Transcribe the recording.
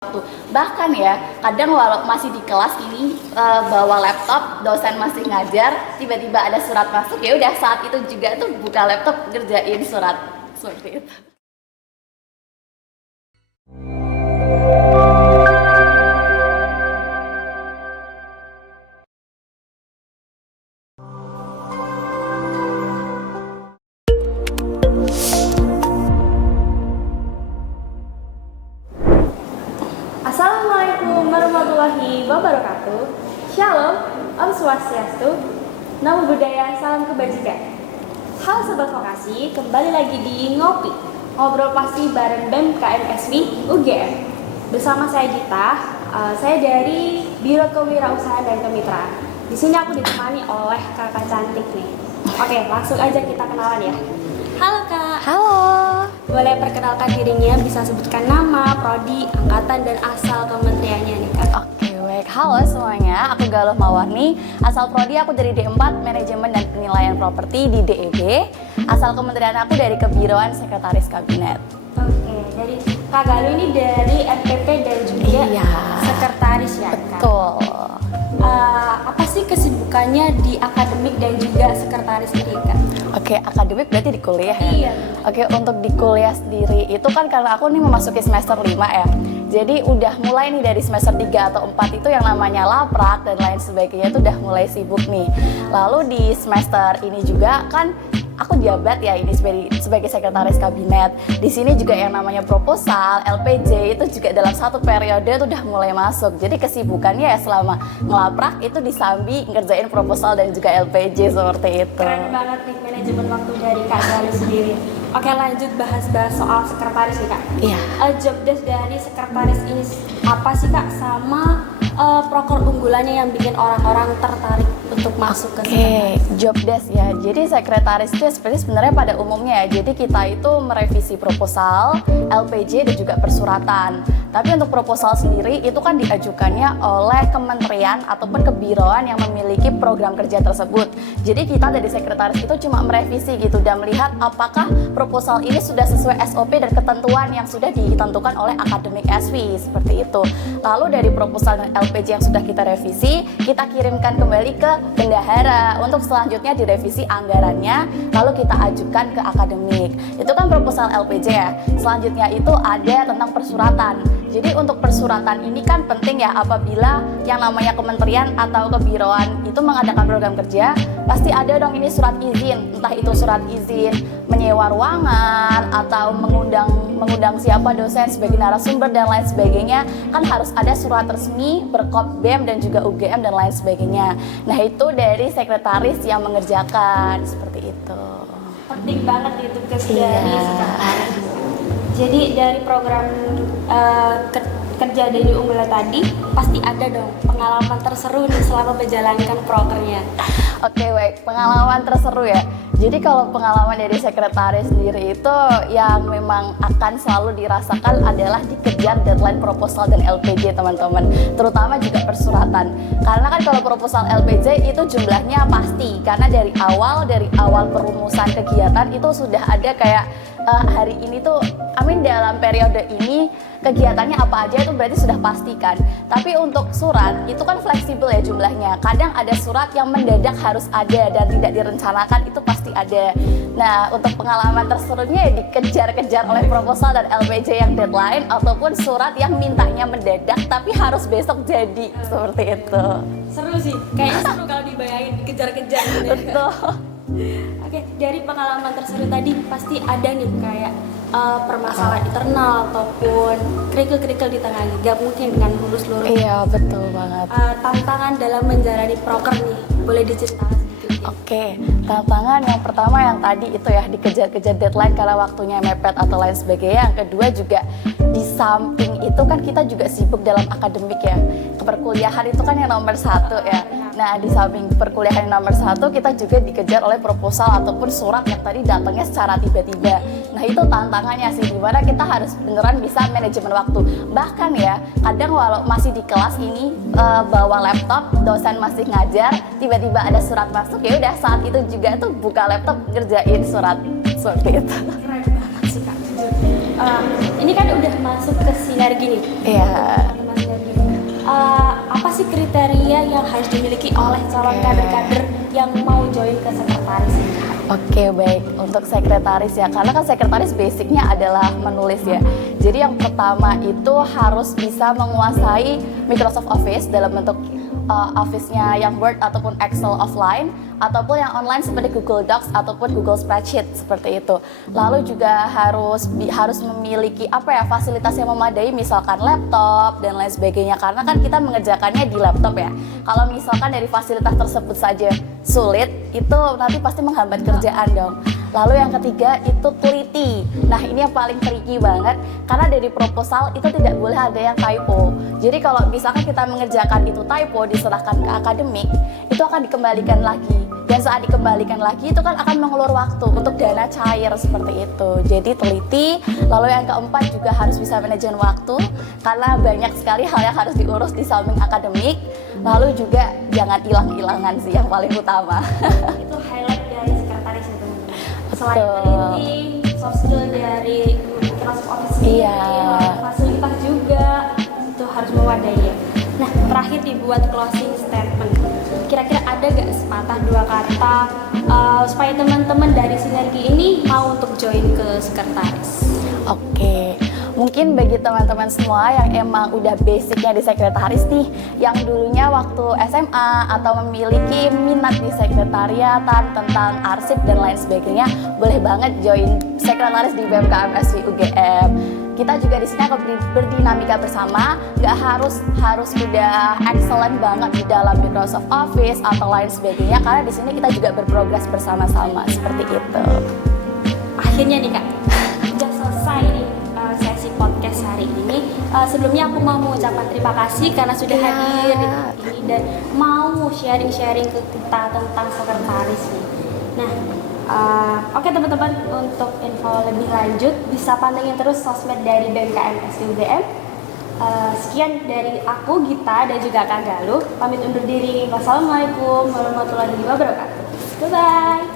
Waktu. Bahkan ya, kadang walau masih di kelas ini bawa laptop, dosen masih ngajar, tiba-tiba ada surat masuk, ya udah saat itu juga tuh buka laptop ngerjain surat seperti itu. Assalamualaikum warahmatullahi wabarakatuh. Shalom, Om Swastiastu, Namo Buddhaya, salam kebajikan. Halo Sobat Vokasi, kembali lagi di Ngopi, ngobrol pasti bareng BEM KMSW UGM. Bersama saya Gita, saya dari Biro Kewirausahaan dan Kemitraan. Di sini aku ditemani oleh kakak cantik nih. Oke, langsung aja kita kenalan ya. Halo Kak. Halo. Boleh perkenalkan dirinya, bisa sebutkan nama, prodi, angkatan, dan asal kementeriannya nih Kak. Oke, baik. Halo semuanya, aku Galuh Mawarni. Asal prodi aku dari D4, Manajemen dan Penilaian Properti di DEB. Asal kementerian aku dari Kebiroan Sekretaris Kabinet. Oke, dari Kak Galuh ini dari MPP dan juga sekretaris ya Kak? Betul. Apa sih kesibukannya di akademik dan juga sekretaris ini Kak? Oke, akademik berarti di kuliah ya? Iya. Oke, untuk di kuliah sendiri itu kan karena aku nih memasuki semester 5 ya. Jadi udah mulai nih dari semester 3 atau 4 itu yang namanya laprak dan lain sebagainya itu udah mulai sibuk nih. Lalu di semester ini juga kan aku jabat ya ini sebagai sekretaris kabinet. Di sini juga yang namanya proposal, LPJ itu juga dalam satu periode itu udah mulai masuk. Jadi kesibukannya ya selama ngelaprak itu disambi ngerjain proposal dan juga LPJ seperti itu. Keren banget nih manajemen waktu dari Kak Galuh sendiri. Oke, lanjut bahas-bahas soal sekretaris nih Kak. Iya. Job desk dari sekretaris ini apa sih Kak, sama proker unggulannya yang bikin orang-orang tertarik untuk masuk ke sekretaris? Job desk ya. Jadi sekretaris itu sebenarnya pada umumnya ya. Jadi kita itu merevisi proposal, LPJ dan juga persuratan. Tapi untuk proposal sendiri itu kan diajukannya oleh kementerian ataupun kebiroan yang memiliki program kerja tersebut. Jadi kita dari sekretaris itu cuma merevisi gitu dan melihat apakah proposal ini sudah sesuai SOP dan ketentuan yang sudah ditentukan oleh akademik SV seperti itu. Lalu dari proposal dan LPJ yang sudah kita revisi, kita kirimkan kembali ke bendahara untuk selanjutnya direvisi anggarannya, lalu kita ajukan ke akademik. Itu kan proposal LPJ ya. Selanjutnya itu ada tentang persuratan. Jadi untuk persuratan ini kan penting ya, apabila yang namanya kementerian atau kebiroan itu mengadakan program kerja, pasti ada dong ini surat izin, entah itu surat izin menyewa ruangan atau mengundang siapa dosen sebagai narasumber dan lain sebagainya, kan harus ada surat resmi berkop BEM dan juga UGM dan lain sebagainya. Nah itu dari sekretaris yang mengerjakan seperti itu. Penting banget itu tugas dari sekretaris. Jadi dari program kerja dari unggulan tadi pasti ada dong pengalaman terseru nih selama menjalankan prokernya. Oke, baik, pengalaman terseru ya. Jadi kalau pengalaman dari sekretaris sendiri itu yang memang akan selalu dirasakan adalah dikejar deadline proposal dan LPJ teman-teman, terutama juga persuratan. Karena kan kalau proposal LPJ itu jumlahnya pasti, karena dari awal perumusan kegiatan itu sudah ada kayak hari ini tuh, dalam periode ini kegiatannya apa aja itu berarti sudah pastikan. Tapi untuk surat itu kan fleksibel ya jumlahnya. Kadang ada surat yang mendadak harus ada dan tidak direncanakan itu pasti ada. Nah untuk pengalaman terserunya ya dikejar-kejar oleh proposal dan LPJ yang deadline, ataupun surat yang mintanya mendadak tapi harus besok jadi, seperti itu. Seru sih, kayaknya seru kalau dibayangin dikejar-kejar gitu. Betul. Oke, dari pengalaman terseru tadi pasti ada nih kayak permasalahan internal ataupun kerikil-kerikil di tengahnya, gak mungkin dengan lurus-lurus. Iya betul banget. Tantangan dalam menjalani proker nih, boleh diceritakan sedikit? Oke, tantangan yang pertama yang tadi itu ya dikejar-kejar deadline karena waktunya mepet atau lain sebagainya. Yang kedua juga di samping itu kan kita juga sibuk dalam akademik ya. Perkuliahan itu kan yang nomor satu ya. Nah di samping perkuliahan yang nomor satu, kita juga dikejar oleh proposal ataupun surat yang tadi datangnya secara tiba-tiba. Nah itu tantangannya sih, dimana kita harus beneran bisa manajemen waktu. Bahkan ya, kadang walau masih di kelas ini bawa laptop, dosen masih ngajar, tiba-tiba ada surat masuk, ya udah saat itu juga tuh buka laptop ngerjain surat seperti itu. Keren banget sih Kak. ini kan udah masuk ke sinergi nih. Iya. Apa sih kriteria yang harus dimiliki oleh calon kader-kader yang mau join ke sekretaris ini? Oke, baik. Untuk sekretaris ya, karena kan sekretaris basicnya adalah menulis ya. Jadi yang pertama itu harus bisa menguasai Microsoft Office dalam bentuk Office-nya yang Word ataupun Excel offline, ataupun yang online seperti Google Docs ataupun Google Spreadsheet seperti itu. Lalu juga harus memiliki fasilitas yang memadai, misalkan laptop dan lain sebagainya, karena kan kita mengerjakannya di laptop ya. Kalau misalkan dari fasilitas tersebut saja sulit, itu nanti pasti menghambat kerjaan dong. Lalu yang ketiga itu teliti. Nah, ini yang paling tricky banget karena dari proposal itu tidak boleh ada yang typo. Jadi kalau misalkan kita mengerjakan itu typo diserahkan ke akademik, itu akan dikembalikan lagi. Dan saat dikembalikan lagi itu kan akan mengulur waktu untuk dana cair seperti itu. Jadi teliti. Lalu yang keempat juga harus bisa manajemen waktu karena banyak sekali hal yang harus diurus di samping akademik. Lalu juga jangan hilang-hilangan sih yang paling utama. Itu highlight dari sekretaris itu. Selain teliti, soft skill dari Microsoft Office, fasilitas juga itu harus mewadai ya. Nah, terakhir dibuat closing statement. Kira-kira ada gak sepatah dua kata supaya teman-teman dari sinergi ini mau untuk join ke sekretaris? Oke, mungkin bagi teman-teman semua yang emang udah basicnya di sekretaris nih, yang dulunya waktu SMA atau memiliki minat di sekretariatan tentang arsip dan lain sebagainya, boleh banget join sekretaris di BMKM SI UGM. Kita juga di sini akan berdinamika bersama, nggak harus udah excellent banget di dalam Microsoft Office atau lain sebagainya, karena di sini kita juga berprogres bersama-sama seperti itu. Akhirnya nih Kak, udah selesai nih sesi podcast hari ini. Sebelumnya aku mau mengucapkan terima kasih karena sudah hadir di ini dan mau sharing-sharing ke kita tentang sekretaris nih. Nah, oke teman-teman, untuk info lebih lanjut bisa pantengin terus sosmed dari BMKM SI UGM. Sekian dari aku, Gita, dan juga Kak Galuh. Pamit undur diri. Wassalamualaikum warahmatullahi wabarakatuh. Bye-bye.